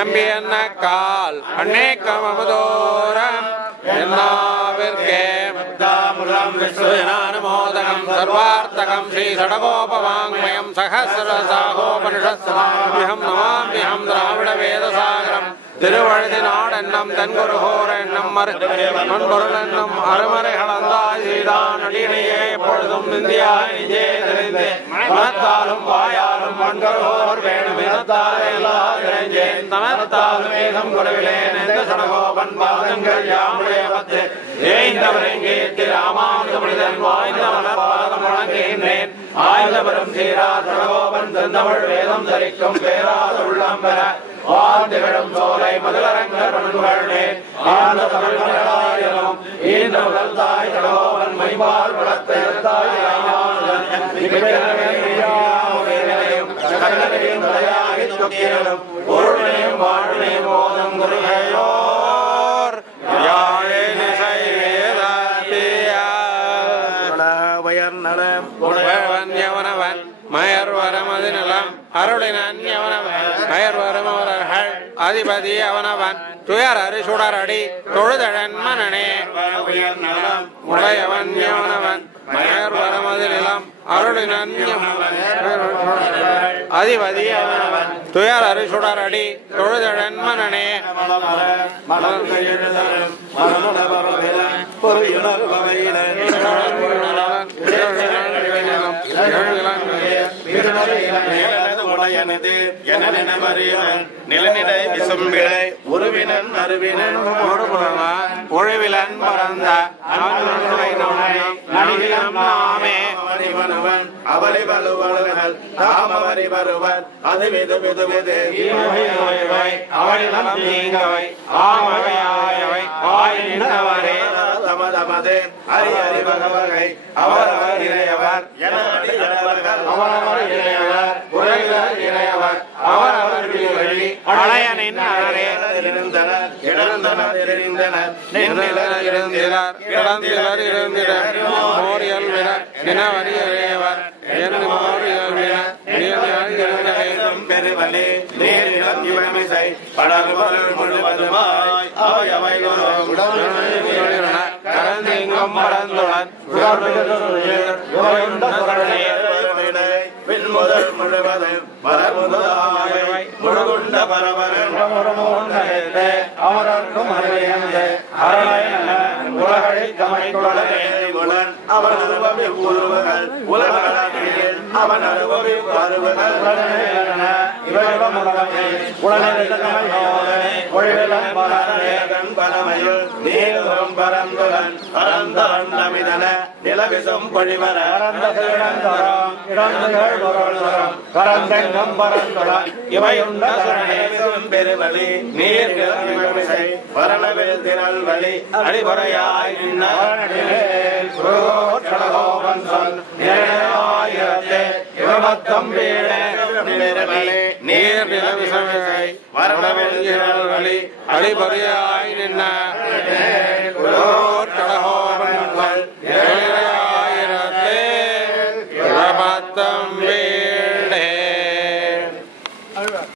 நம்பி என்ன கால் அநேகம் அமுதோரம் எல்லாவிற்கே விஸ்வநாமோதகம் சர்வார்த்தகம் ஸ்ரீ ஷடகோபவாங்மயம் சகசிரசாகோபனிஷத்சமாஹ்யம் நமாம்யஹம் திராவிட வேதசாகரம் திருவழுதினாடு என்னும் தென்குருகோர் என்னும் மண்பொருள் என்னும் அருமறைகள் அந்தாய் செய்தான் அடியணையே எப்பொழுதும் நிந்தியாய் நிஜே தெரிந்து மனத்தாலும் வாயாலும் மண்கருகோர் வேணும் இனத்தாலே எல்லாத்தேன் தனத்தாலும் ஏதம் குறைவிலேன் எந்த சடகோபன் பாதங்கள் யாமுடைய பத்து ஏய்ந்தவரெங்கேற்றி ராமாந்த மனிதன் வாய்ந்த மலர்பாதம் வழங்குகின்றேன் ஆய்ந்த பெரும் சீரா சடகோபன் தந்தமிழ் வேதம் தரிக்கும் பேராத உள்ளம் பெற வாழ்ந்துவிடும் சோலை முதலரங்கர் பண்புகளே ஆழ்ந்த தமிழ்மலையாயிரம் ஈன்ற முதல் தாய் சடகோபன் மைவாள் வளர்த்த தாய் பொருளையும் வாழ்வையும் ஓதம் குருகையோர் யவனவன் மயர் வரமது நிலம் அருளினன் யவனவன் மயர் வரமவர்கள் அதிபதி அவனவன் துயர் அரிசுடரடி தொழுதழன் மனனே உடையவன் யவனவன் மயர் வரமது நிலம் அருளினன் அதிபதி அவனவன் துயர் அரிசுடரடி தொழுதழன் மனனே நிலநிலை விசும்பிடை உருவினன் அருவினன் ஒழுவிலன் பரந்த நாமே அவளை வலுவலர்கள் தாமவரி வருவர் அது விது விது விது அவளிடம் நீங்கவை ஆமவையாயவை ஆயினவரே தமதமது அரி அறி பகவகை அவரவர் இறையவர் அவரவர் இறையவர் உரைவர் இறையவர் அவரவர் வழி அழையனின் அறே இருந்தனர் இழந்தனர் எரிந்தனர் நின்றனர் இருந்தினர் இழந்தினர் இருந்தினர் மோரியல் விட நினவரி இறையவர் என்று மோரியல் விட பெருவலி நீர் இளம் இவமிசை படகுபொருள் முழுவதுமாய் அவை அவை கரந்தெங்கும் பரந்துடன் முதல் முழுவதும் பரமுதாய் முழுகுண்ட பரவரன் அமரர்க்கும் அறிவியந்து உலகை கமைக்குளே உலன் அவன் அனுபவி உருவகள் உலகில் அவன் அனுபவி வருவகள் பரமையுள் நீரும் பரந்துடன் பரந்த அண்டமிதன நிலவிசும் பொழிவர கரந்தெங்கும் பரந்துடன் இவையுண்ட பெருவழி நீர்மிசை வரணவில் திரள் வழி அடிபுறையாய் இவமத்தம் நீர் நிலவிசை வரவில் திரள் வழி அடிபுறையாய் நின்ன